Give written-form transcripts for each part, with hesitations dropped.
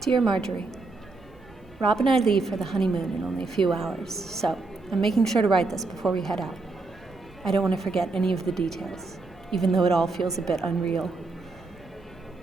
Dear Marjorie, Rob and I leave for the honeymoon in only a few hours, so I'm making sure to write this before we head out. I don't want to forget any of the details, even though it all feels a bit unreal.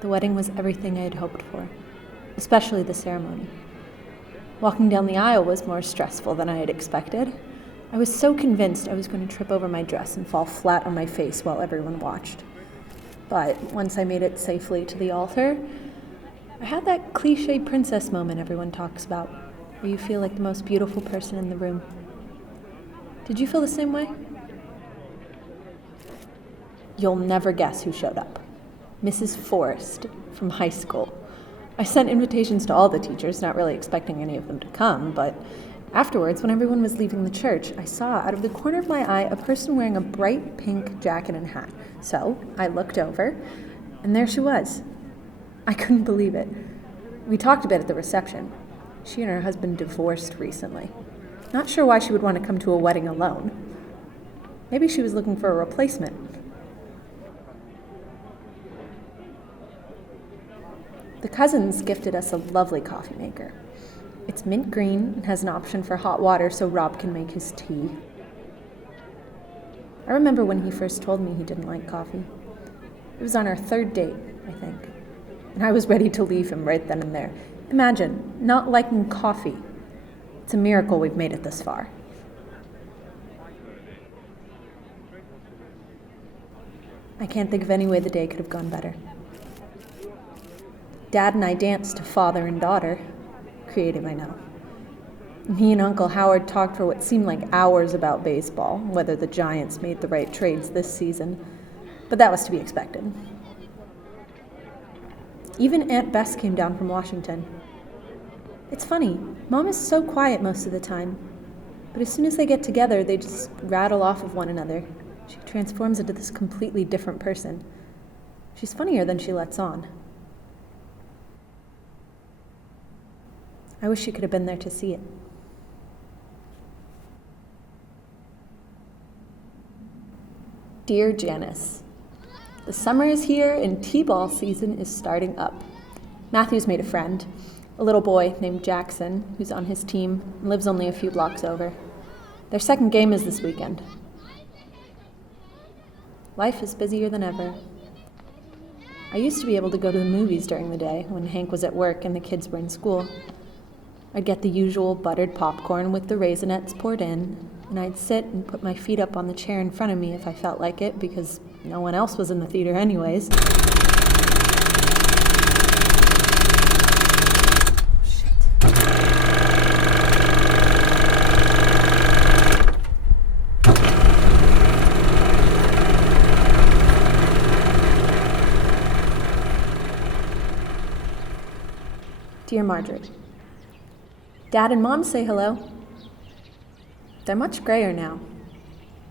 The wedding was everything I had hoped for, especially the ceremony. Walking down the aisle was more stressful than I had expected. I was so convinced I was going to trip over my dress and fall flat on my face while everyone watched. But once I made it safely to the altar, I had that cliche princess moment everyone talks about, where you feel like the most beautiful person in the room. Did you feel the same way? You'll never guess who showed up. Mrs. Forrest from high school. I sent invitations to all the teachers, not really expecting any of them to come, but afterwards, when everyone was leaving the church, I saw out of the corner of my eye a person wearing a bright pink jacket and hat. So I looked over, and there she was. I couldn't believe it. We talked a bit at the reception. She and her husband divorced recently. Not sure why she would want to come to a wedding alone. Maybe she was looking for a replacement. The cousins gifted us a lovely coffee maker. It's mint green and has an option for hot water so Rob can make his tea. I remember when he first told me he didn't like coffee. It was on our third date, I think. And I was ready to leave him right then and there. Imagine, not liking coffee. It's a miracle we've made it this far. I can't think of any way the day could have gone better. Dad and I danced to Father and Daughter, creative I know. He and Uncle Howard talked for what seemed like hours about baseball, whether the Giants made the right trades this season, but that was to be expected. Even Aunt Bess came down from Washington. It's funny, Mom is so quiet most of the time, but as soon as they get together, they just rattle off of one another. She transforms into this completely different person. She's funnier than she lets on. I wish you could have been there to see it. Dear Janice, the summer is here and T-ball season is starting up. Matthew's made a friend, a little boy named Jackson, who's on his team and lives only a few blocks over. Their second game is this weekend. Life is busier than ever. I used to be able to go to the movies during the day when Hank was at work and the kids were in school. I'd get the usual buttered popcorn with the raisinets poured in, and I'd sit and put my feet up on the chair in front of me if I felt like it, because no one else was in the theater anyways. Dear Marjorie, Dad and Mom say hello. They're much grayer now.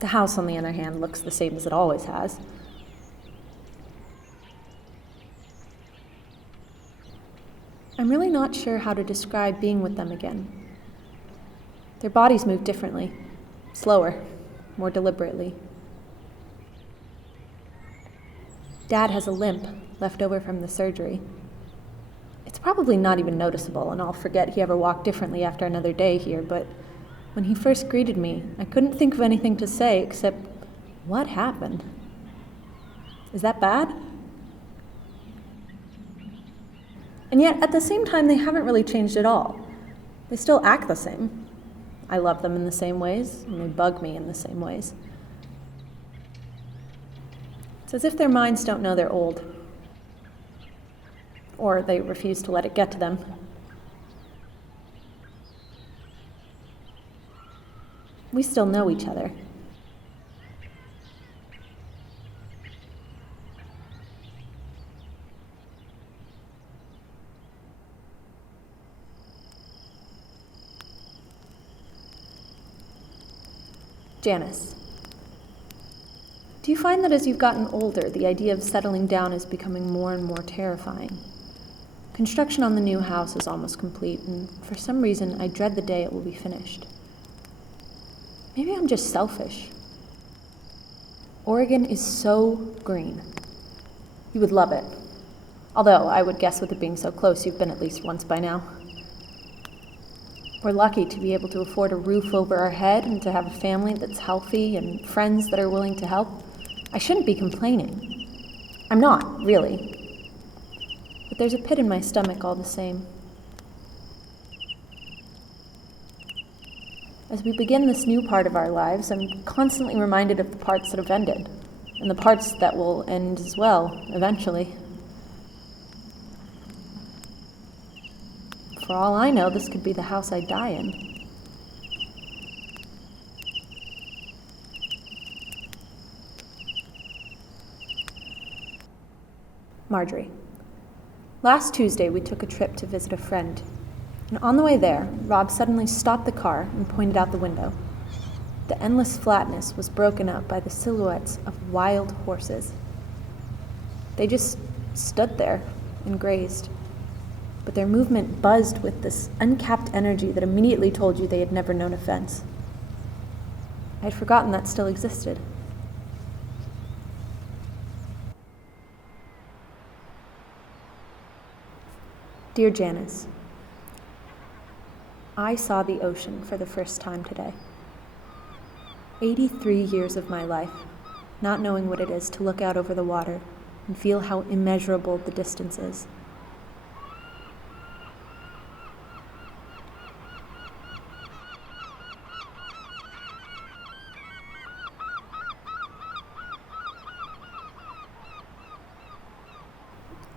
The house, on the other hand, looks the same as it always has. I'm really not sure how to describe being with them again. Their bodies move differently, slower, more deliberately. Dad has a limp left over from the surgery. It's probably not even noticeable, and I'll forget he ever walked differently after another day here, but when he first greeted me, I couldn't think of anything to say except, what happened? Is that bad? And yet, at the same time, they haven't really changed at all. They still act the same. I love them in the same ways, and they bug me in the same ways. It's as if their minds don't know they're old. Or they refuse to let it get to them. We still know each other. Janice, do you find that as you've gotten older, the idea of settling down is becoming more and more terrifying? Construction on the new house is almost complete, and for some reason, I dread the day it will be finished. Maybe I'm just selfish. Oregon is so green. You would love it. Although, I would guess with it being so close, you've been at least once by now. We're lucky to be able to afford a roof over our head and to have a family that's healthy and friends that are willing to help. I shouldn't be complaining. I'm not, really. But there's a pit in my stomach all the same. As we begin this new part of our lives, I'm constantly reminded of the parts that have ended, and the parts that will end as well, eventually. For all I know, this could be the house I die in. Marjorie. Last Tuesday, we took a trip to visit a friend. And on the way there, Rob suddenly stopped the car and pointed out the window. The endless flatness was broken up by the silhouettes of wild horses. They just stood there and grazed. But their movement buzzed with this uncapped energy that immediately told you they had never known offense. I'd forgotten that still existed. Dear Janice, I saw the ocean for the first time today. 83 years of my life, not knowing what it is to look out over the water and feel how immeasurable the distance is.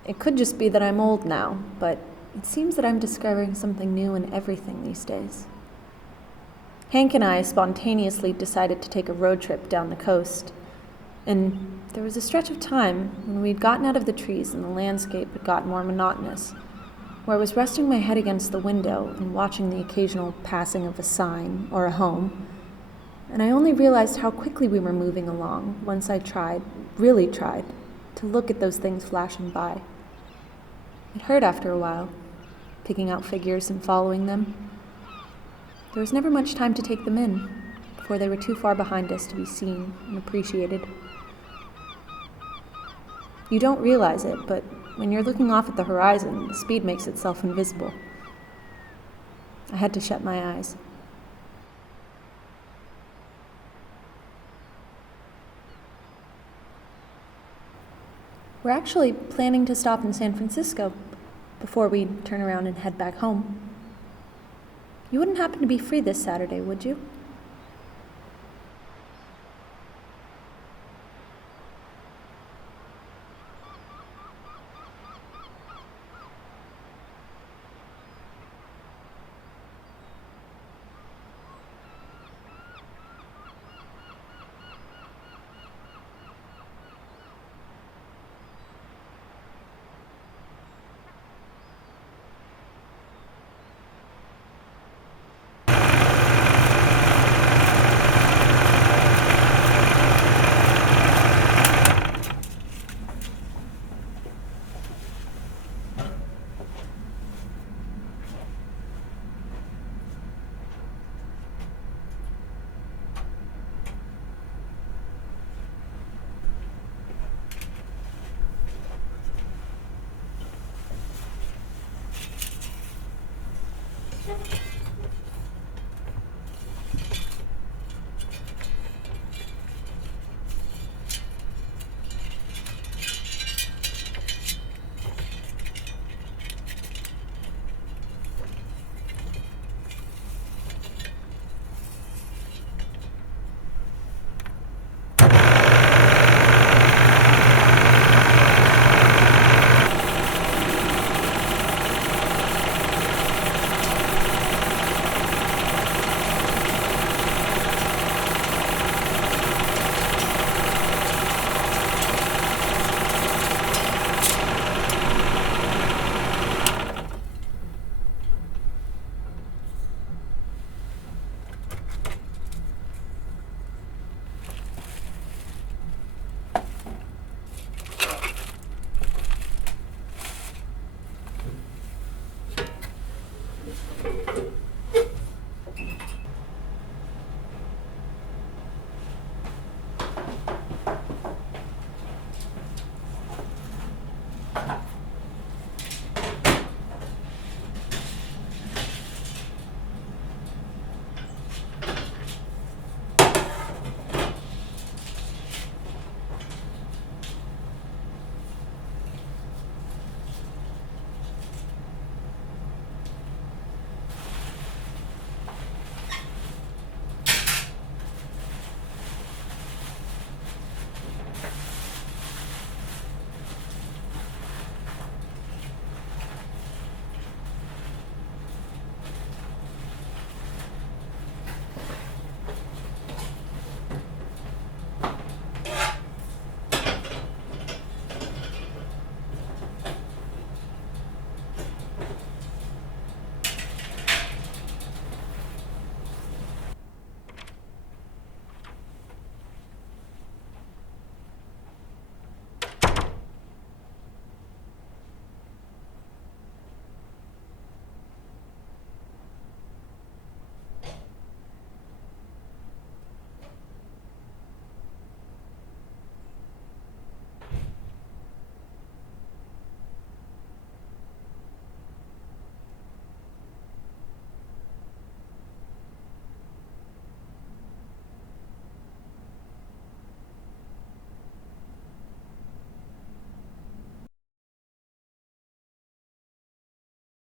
It could just be that I'm old now, but it seems that I'm discovering something new in everything these days. Hank and I spontaneously decided to take a road trip down the coast, and there was a stretch of time when we'd gotten out of the trees and the landscape had gotten more monotonous, where I was resting my head against the window and watching the occasional passing of a sign or a home, and I only realized how quickly we were moving along once I really tried, to look at those things flashing by. It hurt after a while, picking out figures and following them. There was never much time to take them in, before they were too far behind us to be seen and appreciated. You don't realize it, but when you're looking off at the horizon, the speed makes itself invisible. I had to shut my eyes. We're actually planning to stop in San Francisco before we turn around and head back home. You wouldn't happen to be free this Saturday, would you?